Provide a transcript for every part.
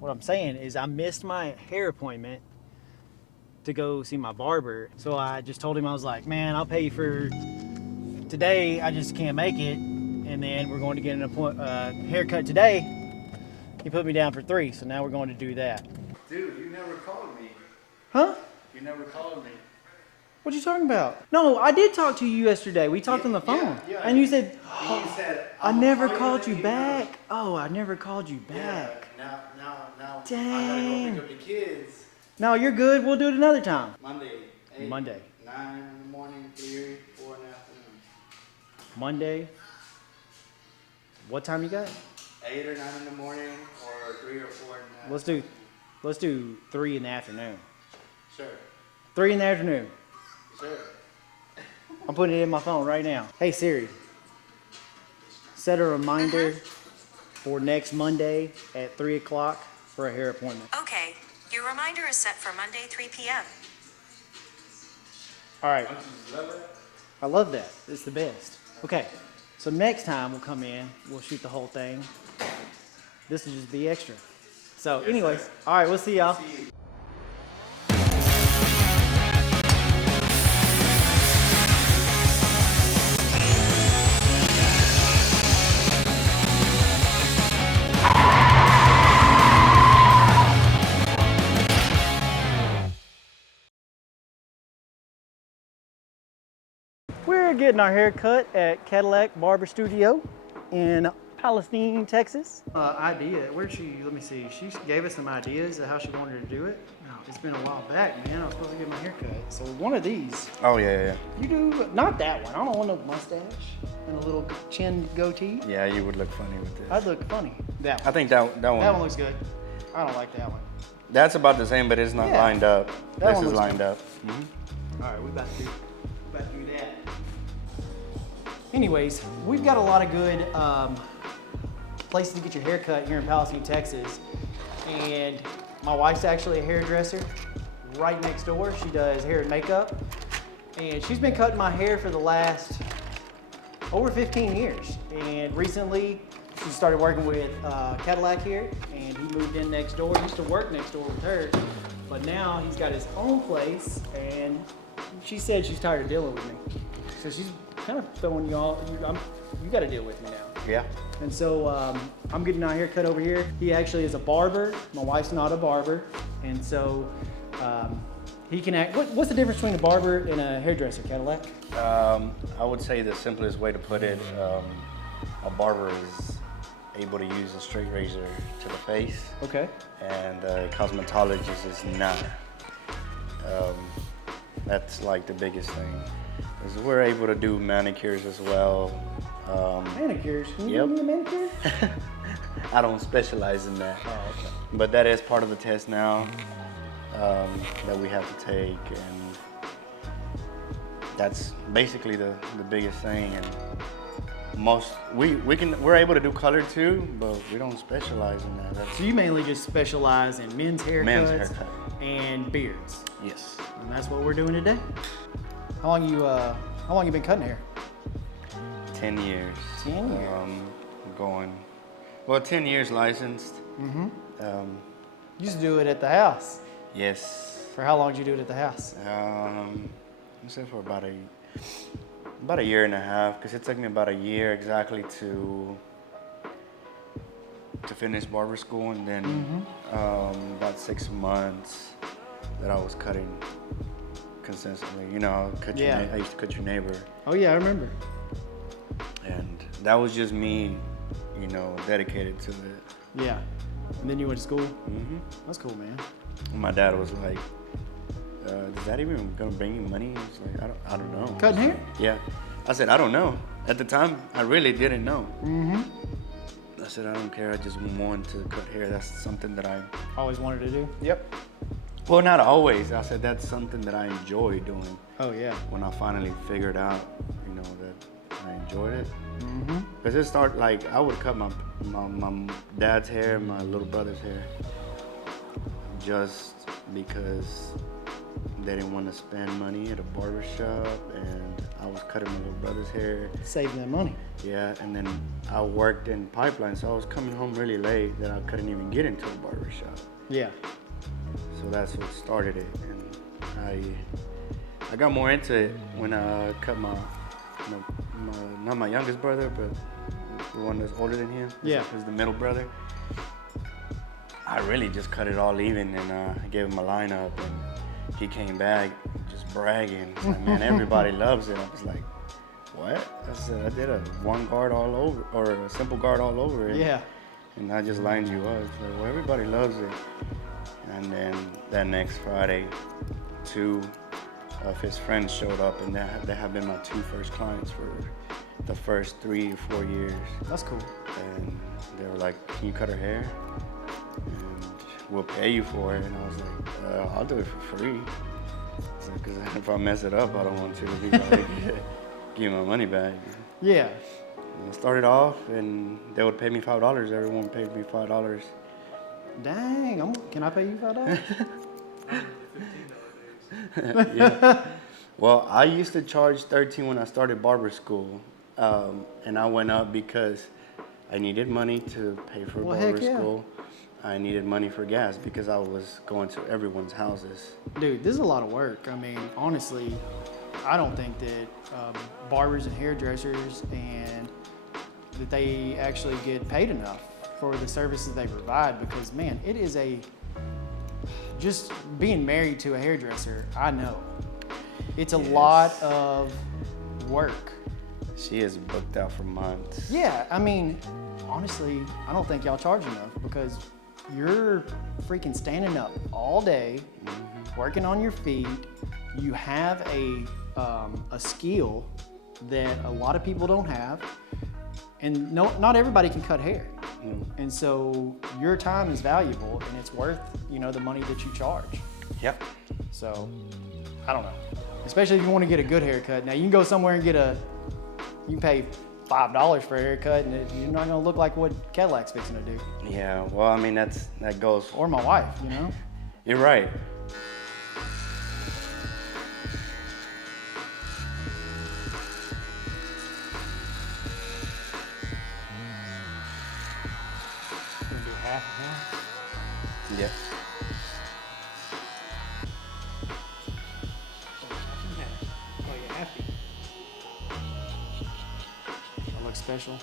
what I'm saying is I missed my hair appointment to go see my barber. So I just told him, I was like, man, I'll pay you for today. I just can't make it. And then we're going to get an haircut today. He put me down for 3, so now we're going to do that. Dude, you never called me. Huh? You never called me. What you talking about? No, I did talk to you yesterday. We talked on the phone. Yeah. And you said, You said I never called you back. Oh, I never called you Yeah, back. now. Dang. I gotta go pick up the kids. No, you're good. We'll do it another time. Monday. 8, Monday. 9 in the morning, 3, 4 in the afternoon. Monday. What time you got? 8 or 9 in the morning, or 3 or 4 in the afternoon. Let's do 3 in the afternoon. Sure. 3 in the afternoon. Sure. I'm putting it in my phone right now. Hey Siri, set a reminder for next Monday at 3 o'clock for a hair appointment. Okay, your reminder is set for Monday, 3 p.m. All right. I love that. It's the best. Okay, so next time we'll come in, we'll shoot the whole thing. This will just be extra. So anyways, all right, we'll see y'all. We're getting our hair cut at Cadillac Barber Studio in Palestine, Texas. Idea, where'd she, let me see, she gave us some ideas of how she wanted to do it. It's been a while back, man. I was supposed to get my hair cut. So one of these, Oh, yeah. you do, not that one. I don't want no mustache and a little chin goatee. Yeah, you would look funny with this. I'd look funny. That I one. think that one. That one looks good. I don't like that one. That's about the same, but it's not Yeah. lined up. That This one is looks lined good. up. All right, we about to do that. Anyways, we've got a lot of good places to get your hair cut here in Palestine, Texas. And my wife's actually a hairdresser right next door. She does hair and makeup. And she's been cutting my hair for the last over 15 years. And recently, she started working with Cadillac here, and he moved in next door. He used to work next door with her, but now he's got his own place, and she said she's tired of dealing with me. So she's kind of throwing you got to deal with me now. Yeah. And so I'm getting our hair cut over here. He actually is a barber. My wife's not a barber. And so he can act. What's the difference between a barber and a hairdresser, Cadillac? I would say the simplest way to put it, a barber is able to use a straight razor to the face, Okay. and a cosmetologist is not. That's like the biggest thing. Is we're able to do manicures as well. Manicures. Can you Yep. do me a manicure? I don't specialize in that, Oh, okay. but that is part of the test now that we have to take, and that's basically the biggest thing. And we're able to do color too, but we don't specialize in that. So you mainly just specialize in men's haircuts Men's haircut. and beards, Yes. and that's what we're doing today. How long you been cutting hair? 10 years. 10 years. Going, well, 10 years licensed. Mm-hmm. Um, You used to do it at the house. yes. For how long did you do it at the house? I said for about a year and a half, because it took me about a year exactly to finish barber school, and then about 6 months that I was cutting consistently. You know, I used to cut your neighbor, Oh yeah, I remember. and that was just me, you know, dedicated to it. Yeah. And then you went to school. hmm That's cool, man. My dad was like, "Is that even gonna bring you money?" He's like, "I don't know." Cutting hair? Yeah. I said, "I don't know." At the time, I really didn't know. Mm-hmm. I said, "I don't care. I just want to cut hair. That's something that I." Always wanted to do. Yep. Well, not always. I said that's something that I enjoy doing. Oh yeah. When I finally figured out, you know, that I enjoyed it. Mm-hmm. Cause it started like I would cut my dad's hair, my little brother's hair, just because they didn't want to spend money at a barber shop, and I was cutting my little brother's hair. Saving that money. Yeah, and then I worked in pipeline, so I was coming home really late that I couldn't even get into a barber shop. Yeah. So that's what started it, and I got more into it when I cut my not my youngest brother, but the one that's older than him. Yeah. Is the middle brother. I really just cut it all even, and I gave him a lineup, and he came back just bragging. He's like, man, everybody loves it. I was like, what? I said, I did a one guard all over, or a simple guard all over it. Yeah. And I just lined you up. So, well, everybody loves it. And then that next Friday, 2 of his friends showed up, and they have been my 2 first clients for the first 3 or 4 years. That's cool. And they were like, can you cut her hair? And we'll pay you for it. And I was like, I'll do it for free. Because if I mess it up, I don't want to be like, give my money back. Yeah. And I started off, and they would pay me $5. Everyone paid me $5. Dang, can I pay you $5? Yeah. Well, I used to charge $13 when I started barber school, and I went up because I needed money to pay for Well, barber heck yeah. school. I needed money for gas because I was going to everyone's houses. Dude, this is a lot of work. I mean, honestly, I don't think that barbers and hairdressers and that they actually get paid enough for the services they provide, because man, it is just being married to a hairdresser, I know. It's a Yes. lot of work. She is booked out for months. Yeah, I mean, honestly, I don't think y'all charge enough, because you're freaking standing up all day, working on your feet. You have a skill that a lot of people don't have, and not everybody can cut hair. And so your time is valuable, and it's worth, the money that you charge. Yep. So, I don't know. Especially if you want to get a good haircut. Now, you can go somewhere and you can pay $5 for a haircut, and you're not going to look like what Cadillac's fixing to do. Yeah, well, I mean, that goes. Or my wife, You're right. Gonna do half of him. Yeah. Oh, you happy? I look special.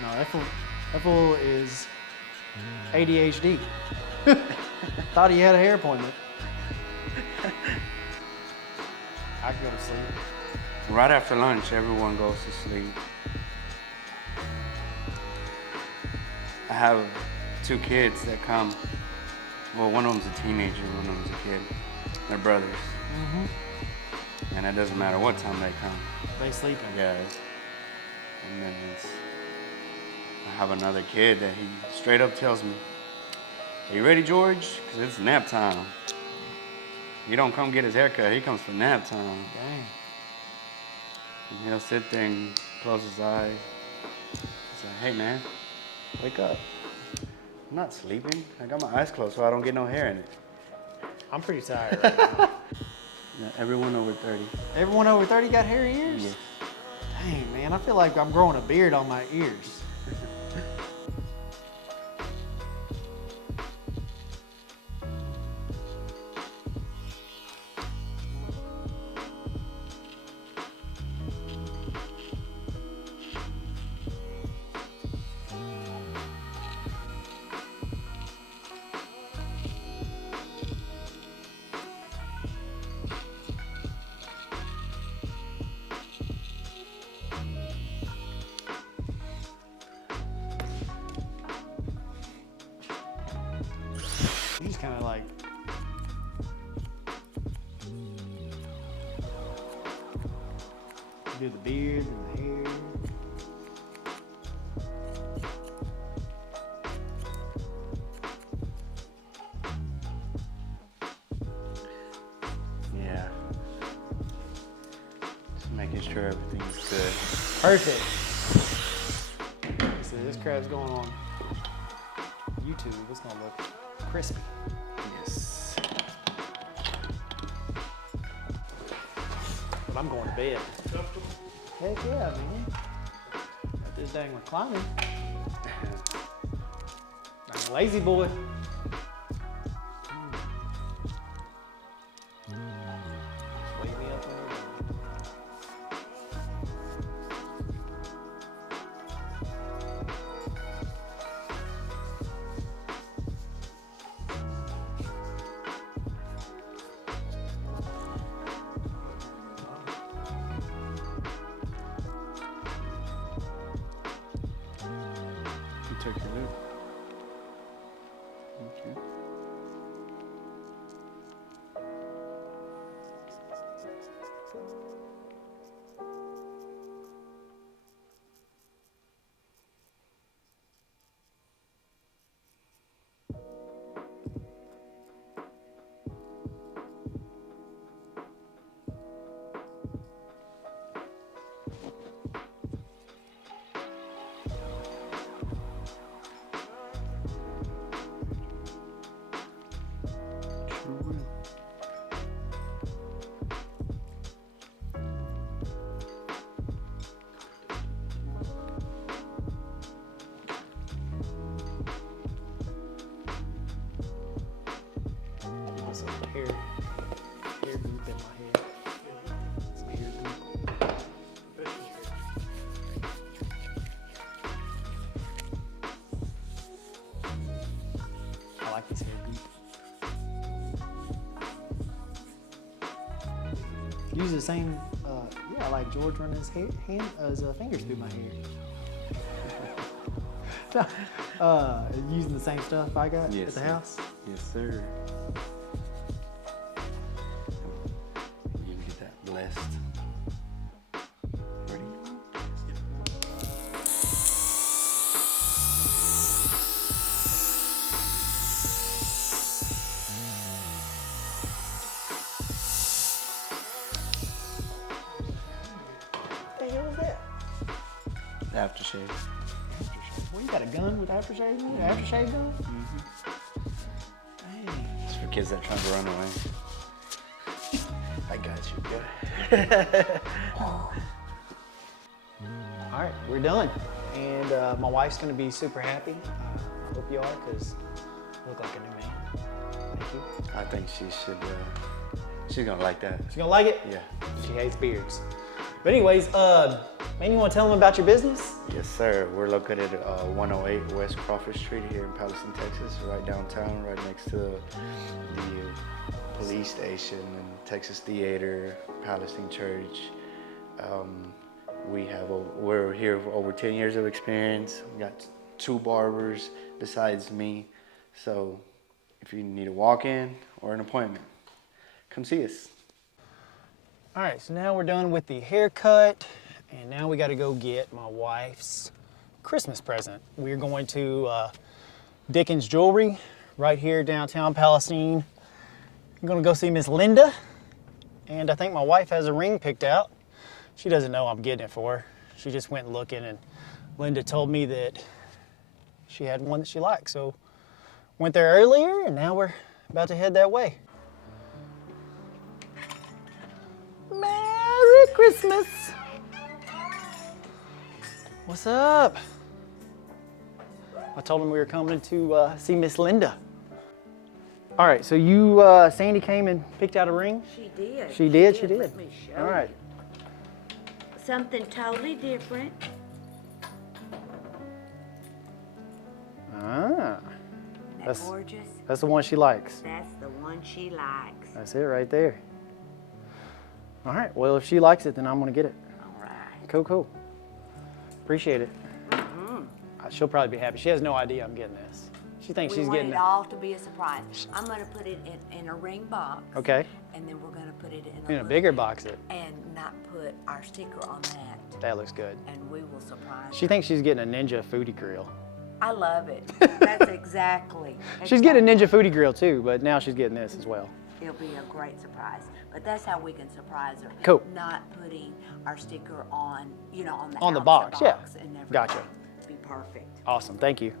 No, that fool is ADHD. Thought he had a hair appointment. I could go to sleep. Right after lunch, everyone goes to sleep. I have 2 kids that come. Well, one of them's a teenager, one of them's a kid. They're brothers. And it doesn't matter what time they come. They sleeping. Yeah. And then I have another kid that he straight up tells me, "Are you ready, George? Because it's nap time." He don't come get his haircut, he comes for nap time. Dang. And he'll sit there and close his eyes. He's like, "Hey man, wake up. I'm not sleeping. I got my eyes closed so I don't get no hair in it." I'm pretty tired right now. Yeah, everyone over 30. Everyone over 30 got hairy ears? Yes. Dang, man, I feel like I'm growing a beard on my ears. You just kind of like do the beard and the hair. Yeah. Just making sure everything's good. Perfect. So this crab's going on YouTube, it's gonna look crispy. Yes. But I'm going to bed. Heck yeah, man. Got this dang reclining. I'm a lazy boy. Just wake me up when we're done. You took your loop. Okay. Sure will. Got some hair goop in my head. Some hair goop. I like this hair goop. Use the same, yeah, like George running his fingers through my hair. Using the same stuff I got at the sir. house. Yes, sir. You can get that blessed. Ready? What the hell was that? Aftershave. Well, you got a gun with aftershave in it? An aftershave gun? Dang. It's for kids that trying to run away. I got you, good. All right, we're done. And my wife's gonna be super happy. I hope you are, because you look like a new man. Thank you. I think she should, she's gonna like that. She's gonna like it? Yeah. She hates beards. But anyways, man, you wanna tell them about your business? Yes, sir. We're located at 108 West Crawford Street here in Palestine, Texas, right downtown, right next to the police station and Texas Theater, Palestine Church. We're here for over 10 years of experience. We got 2 barbers besides me. So if you need a walk-in or an appointment, come see us. All right, so now we're done with the haircut, and now we gotta go get my wife's Christmas present. We're going to Dickens Jewelry right here downtown Palestine. I'm gonna go see Miss Linda, and I think my wife has a ring picked out. She doesn't know I'm getting it for her. She just went looking, and Linda told me that she had one that she liked, so went there earlier, and now we're about to head that way. Merry Christmas! What's up? I told him we were coming to see Miss Linda. All right, so you, Sandy came and picked out a ring? She did. She did, she did. Let me show All right. you. Something totally different. Ah, Isn't That's- that gorgeous? that's the one she likes. That's the one she likes. That's it right there. All right, well, if she likes it, then I'm gonna get it. All right. Cool, cool. Appreciate it. Mm-hmm. She'll probably be happy. She has no idea I'm getting this. She thinks We she's want getting it it. all to be a surprise. I'm gonna put it in a ring box. Okay, And then we're gonna put it in in a little- bigger box it. And not put our sticker on that. That looks good. And we will surprise She her. thinks she's getting a Ninja Foodie Grill. I love it. That's exactly. She's getting a Ninja Foodie Grill too, but now she's getting this as well. It'll be a great surprise. But that's how we can surprise her. Cool. Not putting our sticker on, on the On the outside box, yeah. and everything. Gotcha. be perfect. Awesome. Thank you.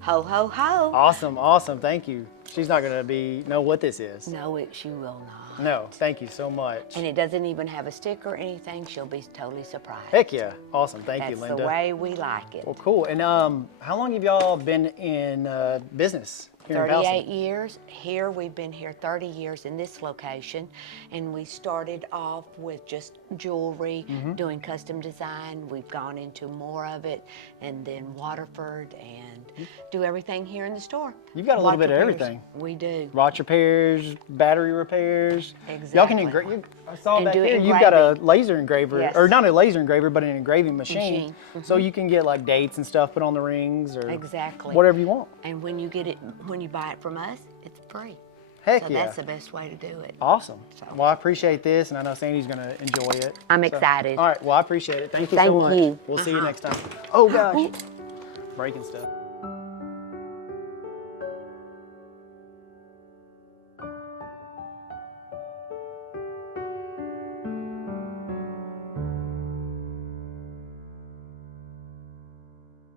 Ho, ho, ho. Awesome. Awesome. Thank you. She's not gonna know what this is. No, she will not. No. Thank you so much. And it doesn't even have a sticker or anything. She'll be totally surprised. Heck yeah. Awesome. Thank you, That's Linda. the way we like it. Well, cool. And how long have y'all been in business here in 38 Palestine? years. Here, we've been here 30 years in this location. And we started off with just jewelry, doing custom design. We've gone into more of it. And then Waterford and do everything here in the store. You've got a little Watch bit of repairs. everything. We do. Watch repairs, battery repairs. Y'all can Exactly. engrave. I saw And back do here you've got a laser engraver, Yes. or not a laser engraver, but an engraving machine. Machine. So you can get like dates and stuff put on the rings or Exactly. whatever you want. And when you get it, when you buy it from us, it's free. Heck So yeah. that's the best way to do it. Awesome. So- Well, I appreciate this, and I know Sandy's going to enjoy it. I'm So, excited. All right. Well, I appreciate it. Thank you so Thank much. you. We'll see you next time. Oh, gosh. Breaking stuff.